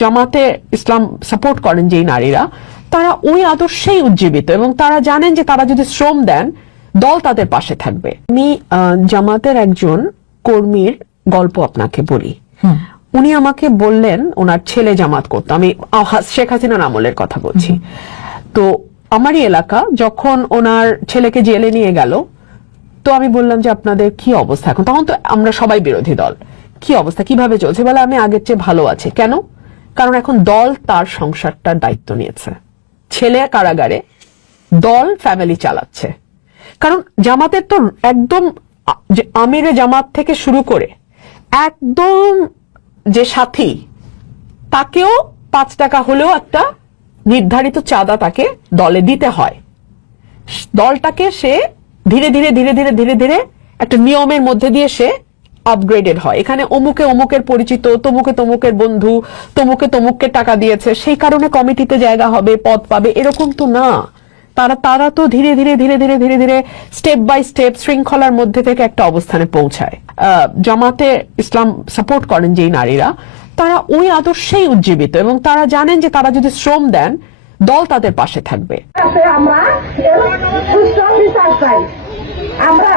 জামাতে ইসলাম সাপোর্ট করেন যেই নারীরা তারা ওই আদর্শেই উজ্জীবিত এবং তারা জানেন যে তারা যদি শ্রম দেন দল তাদের পাশে থাকবে। আমি জামাতের একজন কর্মীর গল্প আপনাকে বলি। উনি আমাকে বললেন ওনার ছেলে জামাত করতো। আমি শেখ হাসিনার আমলের কথা বলছি। তো আমারই এলাকা যখন ওনার ছেলেকে জেলে নিয়ে গেল তো আমি বললাম যে আপনাদের কি অবস্থা এখন? তখন তো আমরা সবাই বিরোধী দল। কি অবস্থা? কীভাবে চলছে? বলে আমি আগের চেয়ে ভালো আছে। কেন? কারণ এখন দল তার সংসারটার দায়িত্ব নিয়েছে। ছেলে কারাগারে দল ফ্যামিলি চালাচ্ছে। কারণ জামাতের তো একদম আমিরে জামাত থেকে শুরু করে একদম যে সাথী, তাকেও পাঁচ টাকা হলেও একটা নির্ধারিত চাঁদা তাকে দলে দিতে হয়। দলটাকে সে ধীরে ধীরে ধীরে ধীরে ধীরে ধীরে একটা নিয়মের মধ্যে দিয়ে সে আপগ্রেডেড হয়। এখানে অমুকে অমুকের পরিচিত, তমুকে তমুকের বন্ধু, তমুকে তমুককে টাকা দিয়েছে, সেই কারণে কমিটিতে জায়গা হবে, পদ পাবে, এরকম তো না। তারা তারা তো ধীরে ধীরে ধীরে ধীরে ধীরে ধীরে স্টেপ বাই স্টেপ শৃঙ্খলার মধ্যে থেকে একটা অবস্থানে পৌঁছায়। জামাতে ইসলাম সাপোর্ট করেন যেই নারীরা, তারা ওই আদর্শেই উজ্জীবিত এবং তারা জানেন যে তারা যদি শ্রম দেন, দল তাদের পাশে থাকবে। আমরা